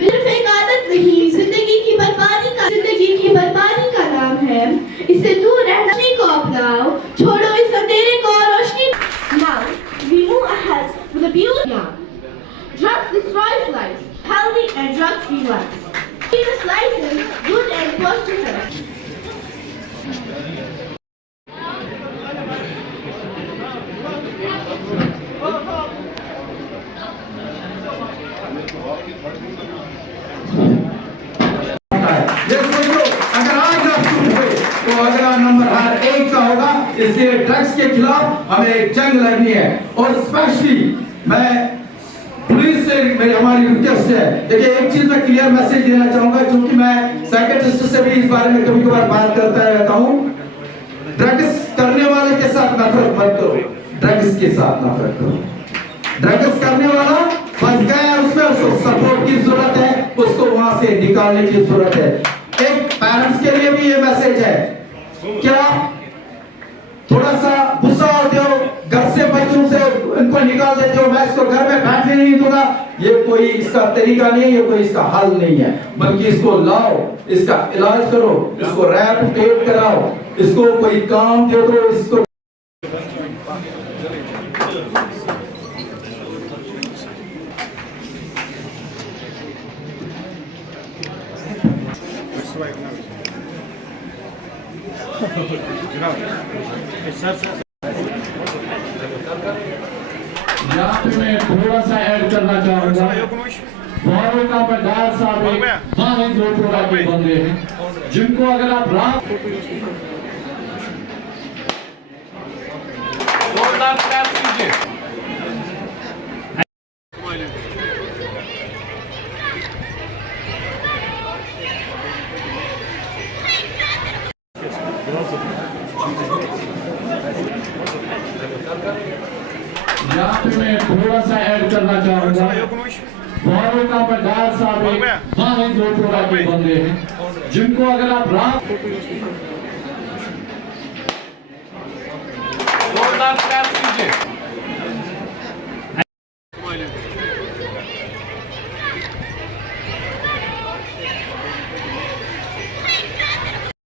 सिर्फ एक आदत नहीं, जिंदगी की बर्बादी का नाम है। इससे दूर रहने को अपनाओ, छोड़ो इस अंधेरे को और रोशनी। Now we move ahead with a beauty. Drugs destroys lives, healthy and drug-free lives. Jesus license good and positive. तो अगला नंबर हर एक का होगा। इसलिए ड्रग्स के खिलाफ हमें एक जंग लड़नी है और स्पेशली मैं पुलिस से हमारी रिक्वेस्ट है। देखिए एक चीज मैं क्लियर मैसेज देना चाहूंगा, क्योंकि मैं साइकियाट्रिस्ट से भी इस बारे में कभी कभार बात करता रहता हूं। ड्रग्स करने वाले के साथ नफरत मत करो, ड्रग्स के साथ नफरत करो। ड्रग्स करने वाला फंस गया है, उसमें उसको सपोर्ट की जरूरत है, उसको वहां से निकालने की जरूरत है। एक पेरेंट्स के लिए भी ये मैसेज है, क्या थोड़ा सा गुस्सा होते हो, घर से बच्चों से इनको निकाल देते हो, मैं इसको घर में बैठने नहीं दूंगा, ये कोई इसका तरीका नहीं है, ये कोई इसका हल नहीं है। बल्कि इसको लाओ, इसका इलाज करो, इसको रैप कराओ, इसको कोई काम दे दो, इसको यहाँ पे मैं थोड़ा सा ऐड करना चाहूंगा। फॉरो का बडार साहब वहाँ दो टोला के बंदे हैं जिनको अगर आप रात यहाँ पे मैं थोड़ा सा ऐड करना चाहूंगा। फॉरो का बडार साहब वहाँ दो टोला के बंदे हैं जिनको अगर आप रात